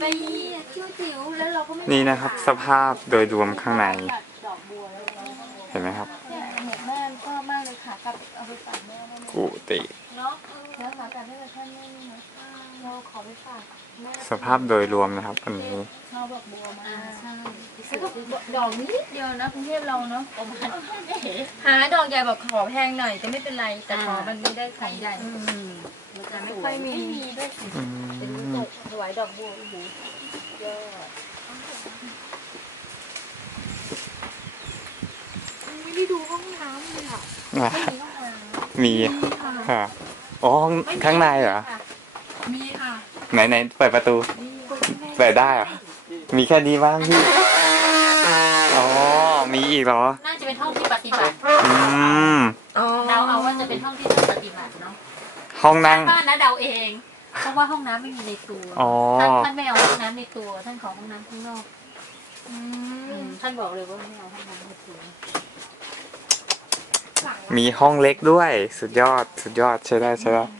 ไปคิ้วจิ๋วแล้วเราก็ไม่นี่นะครับ สภาพโดยรวมข้างใน ดอกบัวแล้วเห็นไหมครับ เนี่ยเหมือนแม่ชอบมากเลยค่ะกับเอาไปฝากแม่ได้ไหมกุฏิเนาะ แล้วฝากกันได้เลยท่านแม่นี่นะ เราขอไปฝากแม่สภาพโดยรวมนะครับอันนี้ชอบดอกบัวมากใช่แล้วก็ดอกนิดเดียวนะกรุงเทพเราเนาะประมาณหาดอกใหญ่แบบขอแพงหน่อยจะไม่เป็นไรแต่ขอมันไม่ได้ขายใหญ่มันจะไม่ไม่ค่ค่ออยยมีมีไม่มีด้วยอืเป็นมตกถวายดอกบัวโอ้โหยอดไม่ได้ดูห้องน้ำเลยอะอะไม่มีห้องน้มีค่ะอ๋อห้องข้างในเหรอำ มีค่ะไหนไหนเปิดประตู เปิดได้เหรอมีแค่นี้บ้างพี่ อ๋อ มีอีกเหรอ น่าจะเป็นห้องที่ปฏิบัติอืมเราเอาว่าจะเป็นห้องที่ท่านปฏิบัติเนาะห้องนั่ง บ้านนะเดาเอง เพราะว่าห้องน้ำไม่มีในตัวอ๋อ ท่านท่านไม่เอาห้องน้ำในตัว ท่านขอห้องน้ำข้างนอกอือืมมท่านบอกเลยว่าไม่เอาห้องน้ำในตัวมีห้องเล็กด้วย สุดยอด สุดยอดใช้ได้ใช้ได้ดู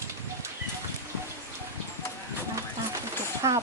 ชอบ